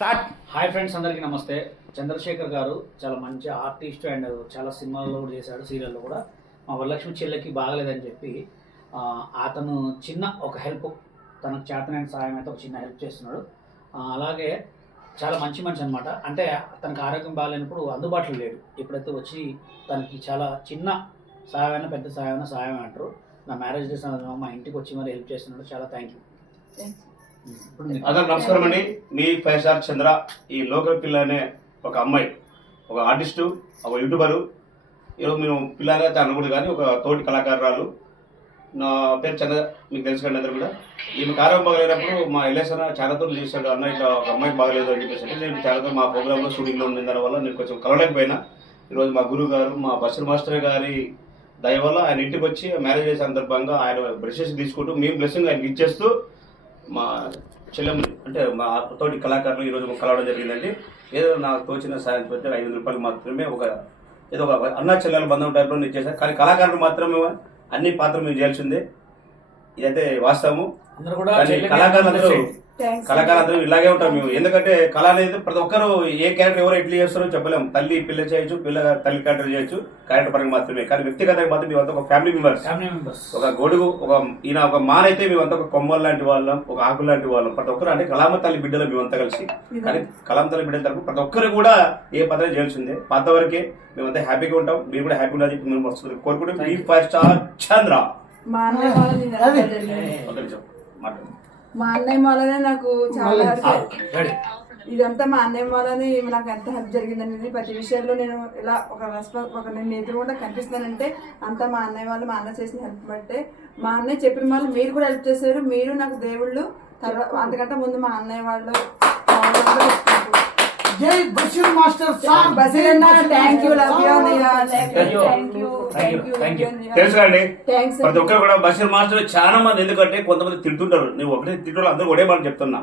Start. Hi friends, అందరికీ నమస్తే. చంద్రశేఖర్ గారు చాలా మంచి ఆర్టిస్ట్ అండ్ చాలా సినిమాల్లో కూడా చేశాడు, సీరియల్లో కూడా. మా వరలక్ష్మి చెల్లెకి బాగలేదని చెప్పి అతను చిన్న ఒక హెల్ప్, తనకు చేతనైన సాయం అయితే ఒక చిన్న హెల్ప్ చేస్తున్నాడు. అలాగే చాలా మంచి మనిషి అనమాట. అంటే తనకు ఆరోగ్యం బాగాలేనప్పుడు అందుబాటులో లేడు. ఇప్పుడైతే వచ్చి తనకి చాలా చిన్న సాయమైనా పెద్ద సాయమైనా సాయం అంటారు. నా మ్యారేజ్ డే సందర్భంగా మా ఇంటికి వచ్చి మరి హెల్ప్ చేస్తున్నాడు. చాలా థ్యాంక్ యూ. అందరికి నమస్కారం అండి. మీ 5 స్టార్ చంద్ర. ఈ లోకల్ పిల్ల అనే ఒక అమ్మాయి, ఒక ఆర్టిస్టు, ఒక యూట్యూబరు. ఈరోజు మేము పిల్లగా అనకూడదు కానీ ఒక తోటి కళాకారురాలు. నా పేరు చంద్ర, మీకు తెలుసు కండి అందరు కూడా. ఈమె ఆరోగ్యం బాగలేనప్పుడు మా ఎల్ఎస్ఎన్ చాలాతో చూశాడు, అన్న ఇట్లా ఒక అమ్మాయికి బాగలేదు అని చెప్పేసి. అంటే నేను చాలాతో మా ప్రోగ్రాంలో షూటింగ్లో ఉన్న దానివల్ల నేను కొంచెం కలవలేకపోయినా. ఈరోజు మా గురువు గారు, మా బషీర్ మాస్టర్ గారి దయ వల్ల ఆయన ఇంటికి వచ్చి మ్యారేజ్ చేసే సందర్భంగా ఆయన బ్లెస్సింగ్స్ తీసుకుంటూ మేము బ్లెస్సింగ్ ఆయనకి ఇచ్చేస్తూ మా చెల్లెమ్మని అంటే మా తోటి కళాకారులు ఈరోజు కలవడం జరిగిందండి. ఏదో నాకు తోచిన సాయం పెడితే 500 రూపాయలు మాత్రమే ఏదో ఒక అన్న చెల్లెల బంధం టైప్లో నేను చేశాను. కానీ కళాకారులు మాత్రమే అన్ని పాత్రలు మేము చేయాల్సిందే, ఇదైతే వాస్తవము. కళాకారులందరూ ఇలాగే ఉంటాం మేము. ఎందుకంటే కళ అనేది ప్రతి ఒక్కరు ఏ క్యారెక్టర్ ఎవరు ఎట్లా చేస్తారో చెప్పలేము. తల్లి పిల్ల చేయొచ్చు, పిల్ల తల్లి క్యారెక్టర్ చేయొచ్చు, క్యారెక్టర్ పరంగా మాత్రమే. కానీ వ్యక్తిగతంగా మాత్రం మేమంతా ఒక ఫ్యామిలీ మెంబర్స్. ఒక గొడుగు, ఈయన ఒక మానైతే మేమంతా ఒక కొమ్మల లాంటి వాళ్ళం, ఒక ఆకుల లాంటి వాళ్ళం. ప్రతి ఒక్కరు అంటే కళామ తల్లి బిడ్డలు మేమంతా కలిసి. కానీ కళామ తల్లి బిడ్డల తరపు ప్రతి ఒక్కరు కూడా ఏ పదవి చేయాల్సిందే. పాత వరకే మేమంతా హ్యాపీగా ఉంటాం, మీరు కూడా హ్యాపీగా ఉండాలని చెప్పి మేము కోరుకుంటాం. మీ 5 స్టార్ చంద్ర. మా అన్నయ్య మూలనే నాకు చాలా ఇదంతా మా అన్నయ్య మూలనే నాకు ఎంత హెల్ప్ జరిగిందనేది ప్రతి విషయంలో నేను ఇలా నేను ఎదురుకుండా కనిపిస్తానంటే అంతా మా అన్నయ్య వాళ్ళు, మా అన్న చేసిన హెల్ప్ బట్టే. మా అన్నయ్య చెప్పిన వాళ్ళు మీరు కూడా హెల్ప్ చేశారు. మీరు నాకు దేవుళ్ళు. తర్వాత అంతకంటే ముందు మా అన్నయ్య వాళ్ళు. జై బషీర్ మాస్టర్ సార్. బషీర్ అన్న థ్యాంక్ యూ, లవ్ యూ అన్నయ్య. తెలుసు అండి, ప్రతి ఒక్కరు కూడా బషీర్ మాస్టర్ చాలా మంది. ఎందుకంటే కొంతమంది తిడుతుంటారు, నువ్వు ఒకటే తిట్టారు, అందరూ ఒకటే మాట చెప్తున్నా.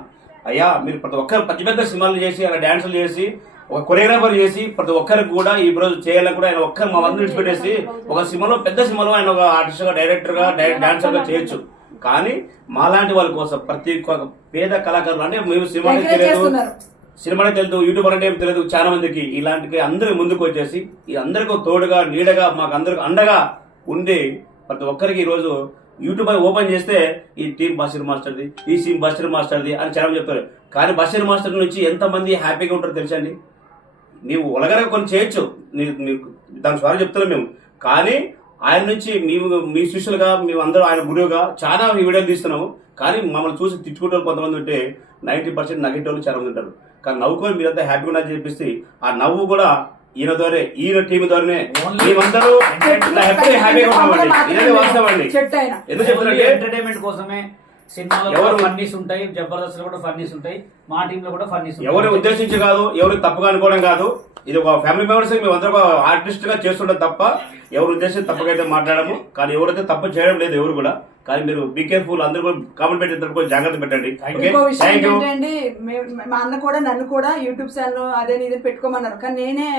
అయ్యా మీరు ప్రతి ఒక్కరు పెద్ద పెద్ద సినిమాలు చేసి అలా డాన్సులు చేసి ఒక కొరియోగ్రాఫర్ చేసి ప్రతి ఒక్కరికి కూడా ఈ రోజు చేయాలని కూడా ఆయన ఒక్కరు మా మంది విడిచిపెట్టేసి ఒక సినిమాలో పెద్ద సినిమాలో ఆయన ఒక ఆర్టిస్ట్ గా, డైరెక్టర్ గా, డాన్సర్ గా చేయొచ్చు. కానీ మాలాంటి వాళ్ళ కోసం ప్రతి ఒక్క పేద కళాకారులు అంటే మేము సినిమాకి తెలియదు, యూట్యూబర్ అంటే తెలియదు చాలా మందికి. ఇలాంటి అందరూ ముందుకు వచ్చేసి ఈ అందరికీ తోడుగా నీడగా మాకు అందరికి అండగా ఉండి ప్రతి ఒక్కరికి ఈ రోజు యూట్యూబ్ ఓపెన్ చేస్తే ఈ టీం బషీర్ మాస్టర్ది, ఈ సీన్ బషీర్ మాస్టర్ది అని చాలా చెప్తారు. కానీ బషీర్ మాస్టర్ నుంచి ఎంతమంది హ్యాపీగా ఉంటారో తెలుసండి. నీవు ఉలగరగా కొన్ని చేయొచ్చు, దాని ద్వారా చెప్తున్నాం మేము. కానీ ఆయన నుంచి మీ శిష్యులుగా మేము అందరూ ఆయన గురువుగా చాలా వీడియోలు తీస్తున్నాము. కానీ మమ్మల్ని చూసి తిట్టుకుంటారు కొంతమంది ఉంటే 90% నెగటివ్ చాలా మంది ఉంటారు. కానీ నవ్వుకొని మీరంతా హ్యాపీగా ఉన్నారని చెప్పేసి ఆ నవ్వు కూడా ఈయన ద్వారా, ఈయన టీం ద్వారానే మేమందరూ హ్యాపీగా ఉన్నామండి. ఇదే వాస్తవం అండి. ఎందుకు చెప్తున్నారంటే ఎంటర్టైన్మెంట్ కోసమే సినిమాలో ఫన్నీస్ ఉంటాయి, జబర్దస్త్ లో కూడా ఫన్నీస్ ఉంటాయి, మా టీంలో కూడా ఫన్నీస్ ఉంటాయి. ఎవరు ఉద్దేశించి కాదు, ఎవరు తప్పుగా అనుకోవడం కాదు. ఇది ఒక ఫ్యామిలీ మెంబర్స్ మేము అందరూ ఆర్టిస్ట్ గా చేస్తుంటాం తప్ప ఎవరు ఉద్దేశం తప్పకైతే మాట్లాడము. కానీ ఎవరైతే తప్పు చేయడం లేదు ఎవరు కూడా. కానీ మీరు బీ కేర్ఫుల్, అందరూ కూడా కామెంట్ పెట్టేటప్పుడు జాగ్రత్త పెట్టండి. మా అన్న కూడా నన్ను కూడా యూట్యూబ్ ఛానల్ అదే ఇది పెట్టుకోమన్నారు, కానీ నేనే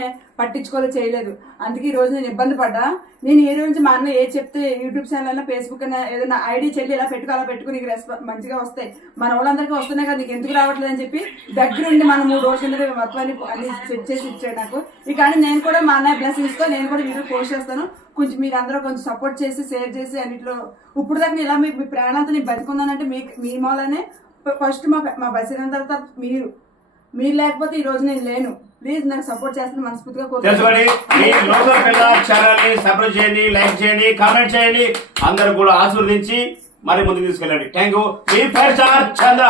పట్టించుకోలేదు, చేయలేదు. అందుకే ఈ రోజు నేను ఇబ్బంది పడ్డా. నేను ఈ రోజు మా అన్న ఏ చెప్తే యూట్యూబ్ ఛానల్ అయినా, ఫేస్బుక్ అయినా ఏదైనా ఐడి చెల్లి ఇలా పెట్టుకో, అలా పెట్టుకుని నీకు మంచిగా వస్తాయి, మన వాళ్ళందరికీ వస్తున్నాయి కదా, నీకు ఎందుకు రావట్లేదు అని చెప్పి దగ్గరుండి మనం 3 రోజులు మొత్తం అన్ని సెట్ చేసి ఇచ్చాడు నాకు. ఇక కానీ నేను కూడా మా అన్నయ్య బ్లెస్సింగ్స్ తో నేను కూడా వీడియో పోస్ట్ చేస్తాను. కొంచెం మీరు అందరూ కొంచెం సపోర్ట్ చేసి షేర్ చేసి అన్నిట్లో ఇప్పుడు దాకా ఇలా మీ ప్రాణాంతా నేను బతుకున్నానంటే మీ మూలనే. ఫస్ట్ మా బషీర్ అన్న తర్వాత మీరు లేకపోతే ఈ రోజు నేను లేను. ప్లీజ్ నాకు సపోర్ట్ చేస్తాను మనస్ఫూర్తిగా కోరుకుంటున్నాను. సబ్స్క్రైబ్ చేయండి, లైక్ చేయండి, కామెంట్ చేయండి. అందరూ కూడా ఆశీర్వదించి మరి ముందుకు తీసుకెళ్ళండి. Thank you. 5 star Chandra.